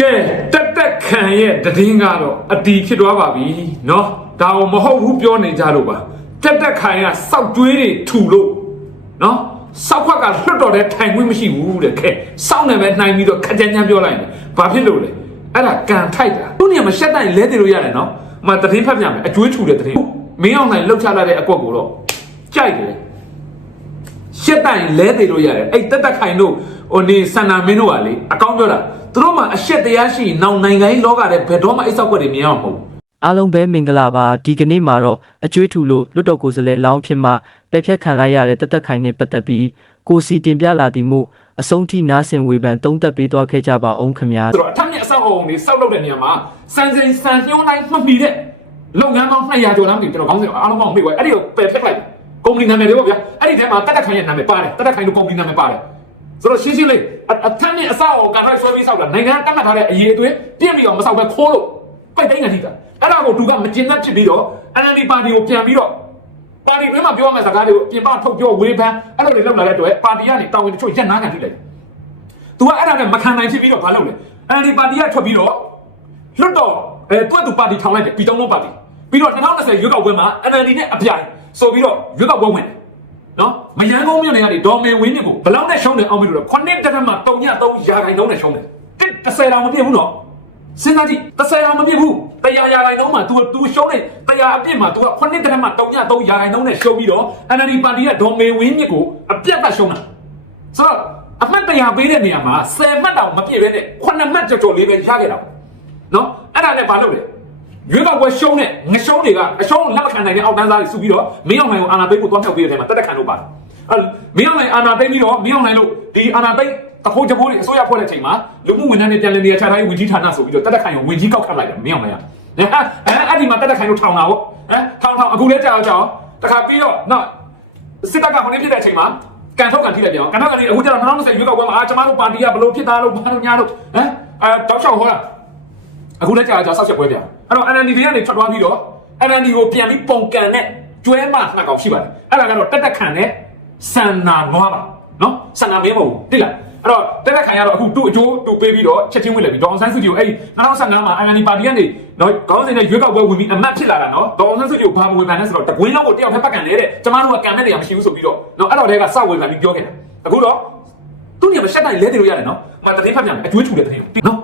ကဲတက်တက်ခံရဲ့တည်င်းကတော့အတီဖြစ်သွားပါပြီเนาะဒါကိုမဟုတ်ဘူးပြောနေကြလို့ပါတက်တက်ခံရစောက်ကျွေးတွေထူလို့เนาะစောက်ခွက်ကလွတ်တော်တဲ့ထိုင်ခွင့်မရှိဘူးတဲ့ခဲစောက်နေပဲနှိုင်းပြီးတော့ခက်ကြမ်းကြမ်းပြောလိုက်တယ်ဘာဖြစ်လို့လဲအဲ့ဒါကန်ထိုက်တာသူနေရာမှာရှက်တိုင်လဲတည်လို့ရတယ်เนาะမတည်င်းဖတ်ပြမယ်အကျွေးထူတဲ့တည်င်းမင်းအောင်နိုင်လှုပ်ချလာတဲ့အကွက်ကိုတော့ကြိုက်တယ် ရှက်တိုင်လဲသေးလို့ရတယ်အဲ့တက်တက်ခိုင်တို့ဟိုနေစန္နာမင်းတို့ကလေအကောင်းပြောတာ သူတို့မှအရှက်တရားရှိရင်နောင်နိုင်ငံရေးလောကတဲ့ဘယ်တော့မှအိတ်ဆောက်ွက်တွေမြင်အောင်မဟုတ်ဘူးအားလုံးပဲမင်္ဂလာပါဒီကနေ့မှာတော့အကျွေးထူလို့လွတ်တော်ကိုယ်စားလှယ်လောင်းဖြစ်မှပယ်ဖြတ်ခံလိုက်ရတဲ့တသက်ခိုင်နဲ့ပတ်သက်ပြီးကိုစီတင်ပြလာသည်မို့အဆုံးထိနားဆင်ဝေဖန်သုံးသပ်ပေးသွားခဲ့ကြပါအောင်ခင်ဗျာဆိုတော့အထက်မြက်အဆောက်အုံတွေစောက်လုပ်တဲ့နေရာမှာစံစိန်စံညှိုးတိုင်းမှတ်မိတဲ့လုပ်ငန်းပေါင်း200ကျော်လမ်းပြီကျွန်တော်ခေါင်းစဉ်အားလုံးပေါင်းမိွယ်အဲ့ဒီကိုပယ်ဖက်လိုက်ကုမ္ပဏီနာမည်တွေပေါ့ဗျာအဲ့ဒီထဲမှာတက်တက်ခိုင်ရဲ့နာမည်ပါတယ်တက်တက်ခိုင်တို့ကုမ္ပဏီနာမည်ပါတယ်ဆိုတော့ရှင်းရှင်းလေး အထက်မြက်အဆောက်အုံကန်လိုက်ဆွဲပြီးဆောက်တာနိုင်ငံကတတ်မှတ်ထားတဲ့အရေးအသွေးပြင့်ပြီးတော့မဆောက်ပဲခိုးလို့ပိတ်သိမ်းနေထိတာအဲ့ဒါကိုသူကမကျင်တတ်ဖြစ်ပြီးတော့ NLD ပါတီကိုပြန်ပြီးတော့ပါတီတွင်းမှာပြောရမယ့်စကားတွေကိုပြင်ပထုတ်ပြောဝေဖန်အဲ့လိုတွေလုပ်လာတဲ့အတွက်ပါတီကနေတာဝန်တချို့ရက်နာခံထိလိုက်တယ်။ तू ကအဲ့ဒါနဲ့မခံနိုင်ဖြစ်ပြီးတော့ဘာလုပ်လဲ။ NLD ပါတီကထွက်ပြီးတော့လွတ်တော့အဲတွတ်သူပါတီထောင်လိုက်တယ်ပြည်တော်လုံးပါတီပြီးတော့2020ရွေးကောက်ပွဲမှာ NLD နဲ့အပြိုင်ဆိုပြီးတော့ရွေးကောက်ပွဲဝင်တယ်။ နော်မယန်းကုန်းမြို့နယ်ကနေဒေါ်မေဝင်းမြစ်ကိုဘယ်လောက်နဲ့ရှုံးတယ်အောင်ပြီလို့ခုနှစ်တက်မှ3ည3ရာခိုင်နှုန်းနဲ့ရှုံးတယ်။တစ်30တောင်မပြည့်ဘူးနော်။စဉ်းစားကြည့်30တောင်မပြည့်ဘူးတရားရာခိုင်နှုန်းမှာ तू तू ရှုံးတယ်တရားအပြည့်မှာ तू ကခုနှစ်တက်မှ3ည3ရာခိုင်နှုန်းနဲ့ရှုံးပြီးတော့ NLD ပါတီကဒေါ်မေဝင်းမြစ်ကိုအပြတ်ကရှုံးတာဆိုတော့အမှတ်တရာပေးတဲ့နေရာမှာ10မှတ်တောင်မပြည့်ပဲနဲ့9မှတ်ကြော်ကြော်လေးပဲရခဲ့တာနော်အဲ့ဒါနဲ့ဘာလုပ်လဲ ရွေးကောက်ပွဲရှုံးတဲ့ငရှုံးတွေကအရှုံးလက်မခံနိုင်တဲ့အောက်တန်းသားတွေစုပြီးတော့မင်းအောင်နိုင်ကိုအာဏာသိမ်းဖို့တွန်းဖြောက်ပေးတဲ့နေရာမှာတက်တက်ခံလို့ပါတယ်အဲ့မင်းအောင်နိုင်အာဏာသိမ်းပြီးတော့မင်းအောင်နိုင်လို့ဒီအာဏာသိမ်းတခိုးကြပိုးတွေအစိုးရဖွဲ့တဲ့အချိန်မှာလူမှုဝန်ထမ်းတွေပြန်လည်နေရာချထားရေးဝန်ကြီးဌာနဆိုပြီးတော့တက်တက်ခံရောဝန်ကြီးကောက်ခတ်လိုက်တယ်မင်းအောင်နိုင်ကအဲအဲ့ဒီမှာတက်တက်ခံလို့ထောင်တာပေါ့ဟမ်ထောင်ထောင်အခုလည်းကြောက်ကြောက်တခါပြီးတော့နော်စစ်တပ်ကခုနှစ်ဖြစ်တဲ့အချိန်မှာကန်ထုတ်ကန်ထိလိုက်ပြန်အောင်ကန်ထုတ်ကန်ထိအခုကျတော့2020ရွေးကောက်ပွဲမှာအာကျမတို့ပါတီကဘလို့ဖြစ်သားလို့ဘာလို့ညာလို့ဟမ်အဲတောက်လျှောက်ဟောတာအခုလည်းကြာကြာဆောက်ချက်ပွဲပြန် အဲ့တော့ NND တွေကနေထွက်သွားပြီးတော့ NND ကိုပြန်ပြီးပုံကန်နဲ့ကျွဲမနှစ်ကောင်ရှိပါတယ်အဲ့ဒါကတော့တက်တက်ခံနဲ့စန္နာနွားပါနော်စန္နာမင်းမဟုတ်ဘူးတိလားအဲ့တော့တက်တက်ခံရတော့အခုသူ့အကျိုးသူပေးပြီးတော့ချက်ချင်းဝင်လာပြီဒေါအောင်ဆန်းစုကြည်ကိုအဲ့ဒီ2015မှာ NND ပါတီကနေနော်ခေါင်းစဉ်နဲ့ရွေးကောက်ပွဲဝင်ပြီးအမတ်ဖြစ်လာတာနော်ဒေါအောင်ဆန်းစုကြည်ကိုဘာမဝင်မှန်းလဲဆိုတော့တကွင်းလုံးကိုတယောက်ထပ်ပတ်ကန်လေတဲ့ကျမတို့ကကန်တဲ့နေရာမရှိဘူးဆိုပြီးတော့နော်အဲ့တော့တည်းကစဝင်လာပြီးပြောခဲ့တာအခုတော့သူ့နေရာမှာရှက်တိုင်းလဲတည်လို့ရတယ်နော်မတတိဖတ်ပြန်အကျွေးထူတဲ့တတိနော်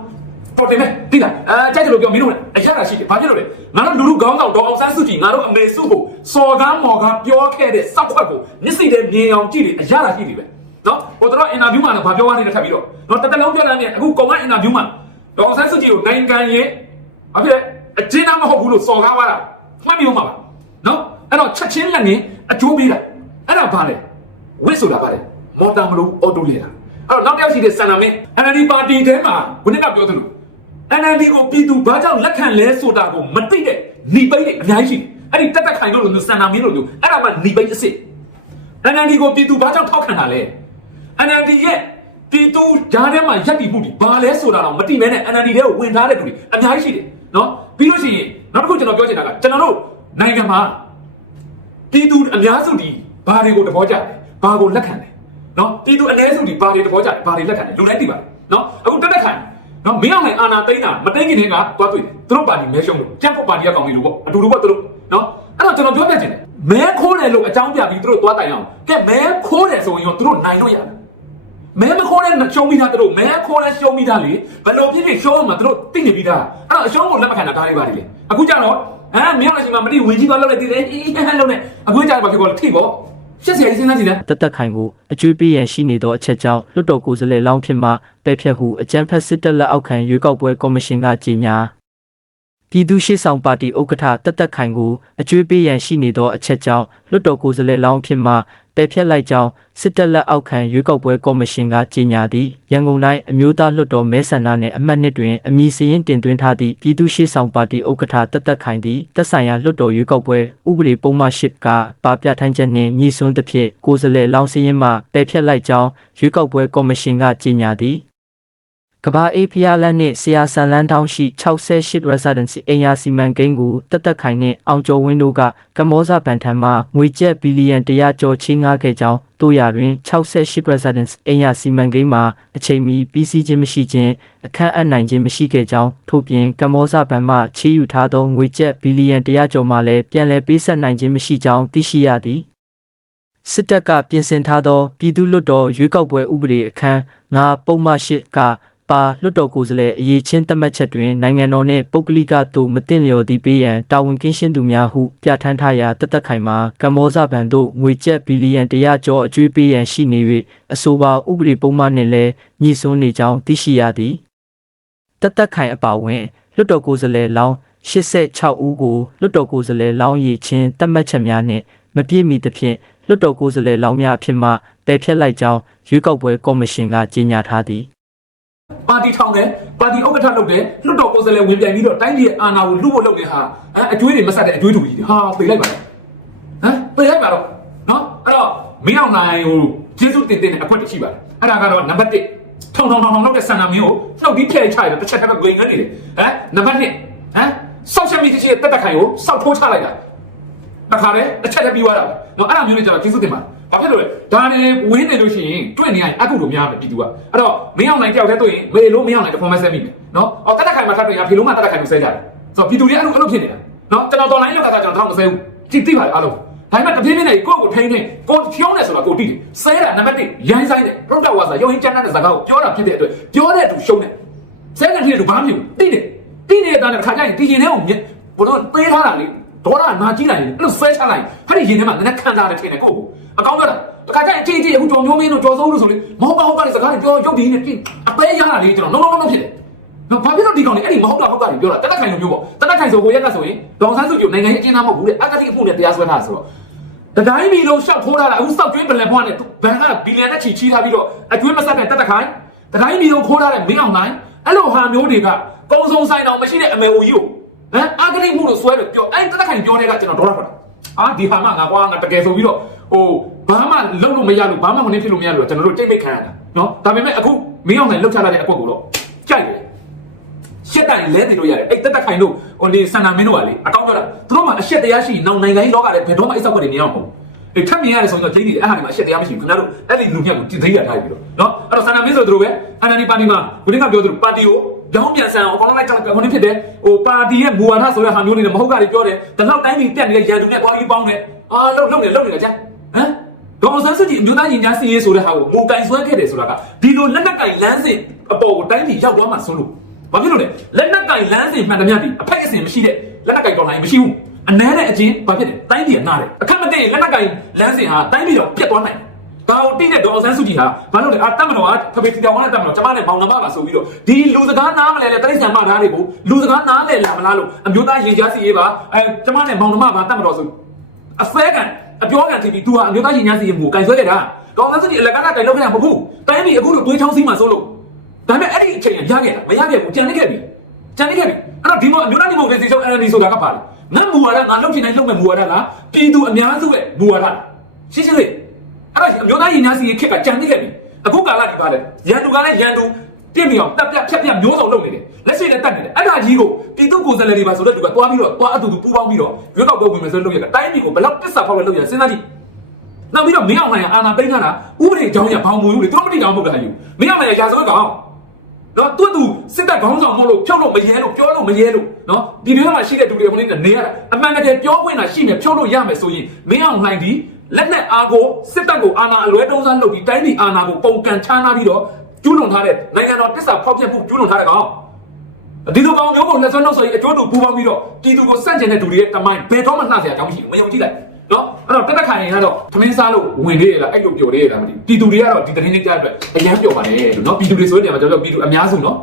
ပေါ်တယ်မဲတိလားအဲကြိုက်တယ်လို့ပြောမင်းတို့လည်းအရတာရှိတယ်ဘာဖြစ်လို့လဲငါတို့လူလူကောင်းဆောင်ဒေါအောင်ဆန်းစုကြည်ငါတို့အမေစုကိုစော်ကားမော်ကားပြောခဲ့တဲ့စောက်ခွက်ကိုမျက်စိထဲမြင်အောင်ကြည့်တယ်အရတာရှိတယ်ပဲနော်ဟိုတော့အင်တာဗျူးမှာလည်းဘာပြောရနေလဲထပ်ပြီးတော့နော်တက်တက်လုံးပြောလာနေအခုကောင်ကအင်တာဗျူးမှာဒေါအောင်ဆန်းစုကြည်ကိုနိုင်ငံရေးအဖြစ်အကျဉ်းသားမဟုတ်ဘူးလို့စော်ကားသွားတာမှတ်မိအောင်ပါလားနော်အဲ့တော့ချက်ချင်းလက်နေအကျိုးပေးတာအဲ့ဒါဘာလဲဝစ်ဆိုတာဘာလဲမော်တာမလို့အော်တိုလေတာအဲ့တော့နောက်တစ်ယောက်ရှိတဲ့ဆန္ဒမင်း NLD ပါတီထဲမှာခုနကပြောသလို NLD ကိုပြည်သူဘာကြောင့်လက်ခံလဲဆိုတာကိုမသိတဲ့ညီပိတ်တွေအများကြီးအဲ့ဒီတက်တက်ခိုင်တို့လိုမျိုးစန္ဒာမင်းတို့လိုအဲ့ဒါမှညီပိတ်အစ်စ် NLD ကိုပြည်သူဘာကြောင့်ထောက်ခံတာလဲ NLD ရဲ့ပြည်သူဂျားထဲမှာရပ်တည်မှုတွေဘာလဲဆိုတာတော့မသိမဲနဲ့ NLD တွေကိုဝင်ထားတဲ့သူတွေအများကြီးရှိတယ်နော်ပြီးလို့ရှိရင်နောက်တစ်ခုကျွန်တော်ပြောချင်တာကကျွန်တော်တို့နိုင်ငံမှာပြည်သူအများစုဒီဘာတွေကိုသဘောကျတယ်ဘာကိုလက်ခံတယ်နော်ပြည်သူအ ਨੇ စုဒီဘာတွေသဘောကျတယ်ဘာတွေလက်ခံတယ်လူတိုင်းသိပါတယ်နော်အခုတက်တက်ခိုင် နော်မင်းအောင်နိုင်အာနာသိန်းတာမသိခင်တည်းကသွားတွေ့တယ်သူတို့ပါတီမဲရှုံးလို့ကြက်ဖို့ပါတီကကောင်းပြီလို့ပေါ့အတူတူပေါ့သူတို့နော်အဲ့တော့ကျွန်တော်ပြောပြချင်တယ်မဲခိုးတယ်လို့အကြောင်းပြပြီးသူတို့သွားတိုင်အောင်ကဲမဲခိုးတယ်ဆိုရင်ရောသူတို့နိုင်လို့ရတယ်မဲမခိုးတဲ့ရှုံးမိသားတို့မဲခိုးတဲ့ရှုံးမိသားလေဘယ်လိုဖြစ်ဖြစ်ရှုံးမှာတို့သိနေပြီးသားအဲ့တော့အရှုံးကိုလက်မခံတာဒါတွေပါလေအခုကျတော့ဟမ်မင်းလည်းရှိမှမတိဝင်ကြီးသွားလောက်လိုက်သေးတယ်ဟင်းဟန်လုံးနဲ့အခုကျတော့ဘာဖြစ်ကောထိပေါ့ ရှက်စရာကြီးစဉ်းစားကြည့်လားတသက်ခိုင်ကိုအကျွေးပေးရန်ရှိနေသောအချက်ကြောင့်လွတ်တော်ကိုယ်စားလှယ်လောင်းဖြစ်မှပယ်ဖြတ်ဟုအကြမ်းဖက်စစ်တပ်လက်အောက်ခံရွေးကောက်ပွဲကော်မရှင်ကကြေညာပြည်သူ့ရှေ့ဆောင်ပါတီဥက္ကဋ္ဌတက်တက်ခိုင်ကိုအကျွေးပေးရန်ရှိနေသောအချက်ကြောင့်လွတ်တော်ကိုယ်စားလှယ်လောင်းဖြစ်မှ ပယ်ဖြတ်လိုက်ကြောင်းစစ်တပ်လက်အောက်ခံရွေးကောက်ပွဲကော်မရှင်ကကြေညာသည်ရန်ကုန်တိုင်းအမျိုးသားလွှတ်တော်မဲဆန္ဒနယ်အမှတ်နှစ်တွင်အမည်စရင်းတင်သွင်းထားသည့်ပြည်သူ့ရှေ့ဆောင်ပါတီဥက္ကဋ္ဌတက်တက်ခိုင်သည်တက်ဆိုင်ရာလွှတ်တော်ရွေးကောက်ပွဲဥပဒေပုံမှန်၈ကပါပြထိုင်းချက်နှင့်ညီစွန်းသဖြင့်ကိုယ်စားလှယ်လောင်းစရင်းမှပယ်ဖြတ်လိုက်ကြောင်းရွေးကောက်ပွဲကော်မရှင်ကကြေညာသည် ကဘာအေးဖျားလန်းနှင့်ဆရာဆန်လန်းတောင်းရှိ68 residency အိမ်ယာစီမံကိန်းကိုတက်တက်ခိုင်နှင့်အောင်ကျော်ဝင်းတို့ကကမ္ဘောဇဗန်ထံမှငွေကျပ်ဘီလီယံ100ကျော်ချေးငှားခဲ့ကြောင်းတို့ရတွင်68 residency အိမ်ယာစီမံကိန်းမှာအချိန်မီပြီးစီးခြင်းမရှိခြင်းအခန့်အပ်နိုင်ခြင်းမရှိခဲ့ကြောင်းထို့ပြင်ကမ္ဘောဇဗန်မှချေးယူထားသောငွေကျပ်ဘီလီယံ100ကျော်မှလည်းပြန်လည်ပေးဆက်နိုင်ခြင်းမရှိကြောင်းသိရှိရသည်စစ်တပ်ကပြင်ဆင်ထားသောပြည်သူ့လွတ်တော်ရွေးကောက်ပွဲဥပဒေအခန်းငါပုံမှန်၈က ပါလွတ်တော်ကိုယ်စားလှယ်အရေးချင်းသတ်မှတ်ချက်တွင်နိုင်ငံတော်နှင့်ပုဂ္ဂလိကသို့မတင်လျော်သည့်ပေးရန်တာဝန်ကင်းရှင်းသူများဟုပြဋ္ဌာန်းထားရာတသက်ခိုင်မှာကမ္ဘောဇဗန်တို့ငွေကျပ်ဘီလီယံ100ကျော်အကျွေးပေးရန်ရှိနေ၍အဆိုပါဥပဒေပုံမှန်နှင့်လည်းညှိစွန်းနေကြောင်းသိရှိရသည်တသက်ခိုင်အပါအဝင်လွတ်တော်ကိုယ်စားလှယ်လောင်း86ဦးကိုလွတ်တော်ကိုယ်စားလှယ်လောင်းရည်ချင်းသတ်မှတ်ချက်များနှင့်မပြည့်မီသဖြင့်လွတ်တော်ကိုယ်စားလှယ်လောင်းများအဖြစ်မှပယ်ဖျက်လိုက်ကြောင်းရွေးကောက်ပွဲကော်မရှင်ကကြေညာထားသည် ပါတီထောင်တယ်ပါတီဥက္ကဋ္ဌလုပ်တယ်လွှတ်တော်ကိုယ်စားလှယ်ဝင်ပြန်ပြီးတော့တိုင်းပြည်အာဏာကိုလူ့ဖို့လုပ်နေဟာအကျွေးတွေမဆက်တဲ့အကျွေးတူကြီးဟာသိလိုက်ပါလားဟမ်သိလိုက်ပါတော့နော်အဲ့တော့မင်းအောင်နိုင်ကိုကျေးဇူးတင်တင်တဲ့အခွင့်အရေးရှိပါတယ်အဲ့ဒါကတော့နံပါတ်1ထောင်ထောင်ထောင်ထောင်လုပ်တဲ့ဆန္ဒမင်းကိုနှုတ်ပြီးဖျက်ချရတယ်တစ်ချက်တည်းပဲဂွင်ငန်းနေတယ်ဟမ်နံပါတ်2ဟမ်စောက်ချက်မိတစ်ချက်တက်တက်ခိုင်ကိုစောက်ထိုးချလိုက်တာတခါတည်းတစ်ချက်တည်းပြီးသွားတာပဲနော်အဲ့ဒါမျိုးတွေကျတော့ကျေးဇူးတင်ပါတယ် ဘာဖြစ်လို့လဲဒါတွေဝင်းနေလို့ရှိရင်တွေ့နေရရင်အကုတို့များမယ်ပြည်သူကအဲ့တော့မင်းအောင်နိုင်တယောက်တည်းတွေ့ရင်မေလို့မင်းအောင်နိုင်တဖော်မဆက်မိမယ်နော်အော်တက်တက်ခိုင်မှာထပ်တွေ့ရင်ဖေလုံးကတက်တက်ခိုင်ကိုဆဲကြတယ်ဆိုတော့ပြည်သူတွေအဲ့လိုအဲ့လိုဖြစ်နေတာနော်ကျွန်တော်တော်လိုင်းရောက်ကကျွန်တော်တော့မဆဲဘူးကြည့်သိပါလေအားလုံးဒါပေမဲ့တပြင်းပြင်းနဲ့ကိုယ့်ကိုထိန်းနေကိုယ်ဖြုံးနေဆိုတာကိုတိတယ်ဆဲတာနံပါတ်1ရိုင်းဆိုင်တယ်ပရုတ်တဝါစာရုံဟင်းချမ်းတဲ့ဇာကောကိုပြောတာဖြစ်တဲ့အတွက်ပြောတဲ့သူရှုံးတယ်ဆဲတဲ့သူဘာမှမဖြစ်ဘူးတိတယ်တိနေတဲ့အတိုင်းတစ်ခါကျရင်တည်ရင်ထဲကိုဘုတော့ပေးထားတာလေ ဒေါ်လာနာကြည့်လိုက်ရင်အဲ့လိုဆွဲချလိုက်ဟာဒီရင်ထဲမှာနည်းနည်းခံစားတယ်ထင်တယ်ကိုယ့်ကိုအကောင်းပြောတာတခါကျရင်အကြည့်အကြည့်အခုကြော်မျိုးမင်းတို့ကြော်စိုးလို့ဆိုလေမဟုတ်ပါဟုတ်ပါလေစကားတွေပြောရုပ်ဒီနဲ့အသေးရတာလေးကျွန်တော်လုံးလုံးလုံးဖြစ်တယ်နော်ဘာဖြစ်လို့ဒီကောင်လေးအဲ့ဒီမဟုတ်တာဟုတ်တာတွေပြောတာတက်တက်ခိုင်လိုမျိုးပေါ့တက်တက်ခိုင်ဆိုကိုရက်ကဆိုရင်ဒေါအောင်ဆန်းစုကြည်နိုင်ငံရေးအကျဉ်းသားမဟုတ်ဘူးတဲ့အကတိအမှုနဲ့တရားစွဲထားတာဆိုတော့တတိုင်းပြည်လုံးရှောက်ထိုးထားတာအခုစောက်ကျွင်းပလန်ဖွားနဲ့ဘန်ကဘီလီယံနဲ့ချီချီထားပြီးတော့အကျွင်းမဆက်တဲ့တက်တက်ခိုင်တတိုင်းပြည်လုံးခိုးထားတဲ့မင်းအောင်နိုင်အဲ့လိုဟာမျိုးတွေကကုံစုံဆိုင်တော်မရှိတဲ့အမေအိုကြီးကို ဟမ်အာဂရိမှုလို့စွဲလို့ပြောအဲ့တက်တက်ခိုင်ပြောတဲ့ကကျွန်တော်ဒေါ်လာဖတ်တာအာဒီဟာမငါကွာငါတကယ်ဆိုပြီးတော့ဟိုဘာမှလုံလို့မရလို့ဘာမှမနေဖြစ်လို့မရလို့ကျွန်တော်တို့တိတ်မိတ်ခံရတာနော်ဒါပေမဲ့အခုမင်းအောင်နိုင်လှုပ်ချလာတဲ့အကွက်ကိုတော့ကြိုက်တယ်ရှက်တိုင်လဲနေလို့ရတယ်အဲ့တက်တက်ခိုင်တို့ဟိုဒီစန္ဒာမင်းတို့ကလေအကောင်းပြောတာသူတို့မှအရှက်တရားရှိနောင်နိုင်ငံကြီးလောကလည်းဘယ်တော့မှအိတ်ဆောက်ကွက်တွေနေအောင်မဟုတ်အေးထပ်မြင်ရတယ်ဆိုတော့ဂျိန်းဒီအဲ့ဟာဒီမှာအရှက်တရားမရှိဘူးခင်ဗျားတို့အဲ့ဒီလူမြတ်ကိုသိရထားပြီတော့နော်အဲ့တော့စန္ဒာမင်းဆိုသူတို့ပဲအန်အန်ဒီပါတီမှာဘုရင်ကပြောသူတို့ပါတီကို ကြောင်းပြန်ဆန်အောင်အကောင်လိုက်ကြောင်းဟိုနေဖြစ်တယ်ဟိုပါတီရဲ့မူဝါဒဆိုတဲ့ဟာမျိုးတွေမဟုတ်ကြတယ်ပြောတယ်ဒါတော့တိုင်းပြည်တက်နေတဲ့ရန်သူနဲ့ပွားကြီးပေါင်းတယ်အာလုံလုံနေလုံနေကြဟမ်ဒေါ်ဆန်းစုကြည်အမျိုးသားရင်ကြားစီရေးဆိုတဲ့ဟာကိုမူကင်ဆွဲခဲ့တယ်ဆိုတာကဒီလိုလက်နက်ကင်လမ်းစဉ်အပေါ်ကိုတိုင်းပြည်ရောက်သွားမှဆုံးလို့ဘာဖြစ်လို့လဲလက်နက်ကင်လမ်းစဉ်မှန်သမျှဒီအဖက်အစင်မရှိတဲ့လက်နက်ကင်တော်လိုင်းမရှိဘူးအနည်းနဲ့အချင်းဘာဖြစ်လဲတိုင်းပြည်ကနားတယ်အခက်မတည့်လက်နက်ကင်လမ်းစဉ်ဟာတိုင်းပြည်တော့ပြတ်သွားနိုင်တယ် ဒါကိုတိတဲ့ဒေါ်ဆန်းစုကြည်ဟာဘာလို့လဲအာတတ်မတော်ကဖဖေတီတောင်ကလည်းတတ်မတော်ကျမနဲ့မောင်နှမပါဆိုပြီးတော့ဒီလူစကားနားမလဲလေတိရစ္ဆာန်မသားတွေကိုလူစကားနားလဲလာမလားလို့အမျိုးသားရင်ကြားစီရေးပါအဲကျမနဲ့မောင်နှမပါတတ်မတော်ဆိုအစဲကန်အပြောကန်တီဗီ तू ဟာအမျိုးသားရင်ကြားစီရေးကိုကန်ဆွဲခဲ့တာဒေါ်ဆန်းစုကြည်အလကားတိုင်လောက်ခဲ့တာမဟုတ်ဘူးတိုင်းပြည်အခုလိုတွေးချောင်းစီးမှဆိုလို့ဒါပေမဲ့အဲ့ဒီအချိန်ရခဲ့တာမရခဲ့ဘူးကြံနေခဲ့ပြီကြံနေခဲ့ပြီအဲ့တော့ဒီမိုအမျိုးသားဒီမိုကရေစီချုပ် NLD ဆိုတာကပါလေငါမူဝါဒငါလုပ်ချင်တိုင်းလုပ်မဲ့မူဝါဒလားပြည်သူအများစုရဲ့မူဝါဒရှင်းရှင်းလေး အဲ့ဒါအမျိုးသားရင်သားစီရဲ့ခက်ကကြံနေခဲ့ပြီအခုကာလဒီပါလေရန်သူကလည်းရန်သူပြင့်မြောင်တက်ပြဖြတ်ပြမျိုးစုံလုပ်နေတယ်လက်ရှိလည်းတက်နေတယ်အဲ့ဒါကြီးကိုပြည်သူကိုယ်စားလှယ်တွေပါဆိုတော့သူကသွားပြီးတော့သွားအတူတူပူးပေါင်းပြီးတော့ရွေးကောက်ပွဲဝင်မယ်ဆိုလို့ရတာတိုင်းပြည်ကိုဘယ်လောက်တစ္ဆာဖောက်လဲလုပ်ရစဉ်းစားကြည့်နောက်ပြီးတော့မင်းအောင်နိုင်အာနာသိမ်းထားတာဥပဒေကြောင်းရဘောင်မူလို့လေသူတို့မတိကြောင်းပုတ်တာယူမင်းအောင်နိုင်ရာဇဝတ်ကောင်နော်သူသူစစ်တပ်ခေါင်းဆောင်မဟုတ်လို့ဖြုတ်လို့မရဲလို့ပြောလို့မရဲလို့နော်ဒီလိုမှရှိတဲ့သူတွေကနေနေရတာအမှန်တကယ်ပြောခွင့်တာရှိမယ်ဖြုတ်လို့ရမယ်ဆိုရင်မင်းအောင်နိုင်ဒီ လက်နဲ့အားကိုစစ်တပ်ကိုအာဏာအလွဲတုံးစားလုပ်ပြီးတိုင်းပြည်အာဏာကိုပုံကန်ချနာပြီးတော့ကျူးလွန်ထားတဲ့နိုင်ငံတော်တစ္ဆာဖောက်ဖျက်မှုကျူးလွန်ထားတဲ့ကောင်ဒီလိုကောင်မျိုးကိုလက်စွပ်လုပ်ဆိုရင်အကျိုးတူပူပေါင်းပြီးတော့တီတူကိုစန့်ကျင်တဲ့သူတွေရဲ့တမိုင်းဘယ်တော့မှနှာစရာအကြောင်းမရှိဘူးမယုံကြည်လိုက်နော်အဲ့တော့တက်တက်ခိုင်ရင်ကတော့သမင်းစားလို့ဝင်သေးရလားအဲ့လိုပျော်သေးရလားမသိဘူးတီတူတွေကတော့ဒီသတင်းလေးကြားအတွက်အရန်ပျော်ပါတယ်လို့နော်ပြည်သူတွေဆိုတဲ့နေရာမှာကျွန်တော်ပြောပြည်သူအများစုနော်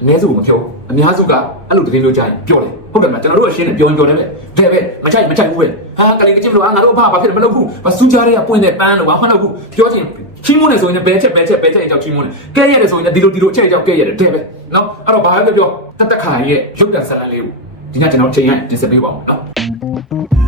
အများစုမဖြုတ်အများစုကအဲ့လိုသတင်းမျိုးကြားရင်ပျော်တယ်ဟုတ်တယ်မလားကျွန်တော်တို့ကရှင်းတယ်ပျော်ရင်ပျော်တယ်ပဲဒါပဲမချိုက်မချိုက်ဘူးပဲ ဟာကလေးကကြည့်မလို့အာငါတို့အဖဘာဖြစ်လဲမလုပ်ဘူးမစူးကြားတွေကပွင့်တဲ့ပန်းလို့ဘာမှမလုပ်ဘူးပြောချင်ချီးမွမ်းနေဆိုရင်ဘဲချက်ဘဲချက်ဘဲချက်အကြောင်းချီးမွမ်းတယ်ကဲရတယ်ဆိုရင်ဒီလိုဒီလိုအချက်အကြောင်းကဲရတယ်တဲ့ပဲနော်အဲ့တော့ဘာပဲပြောတက်တက်ခိုင်ရဲ့ရုပ်တံဇာတ်လမ်းလေးကိုဒီနေ့ကျွန်တော်ချိန်ရတင်ဆက်ပေးပါဦးနော်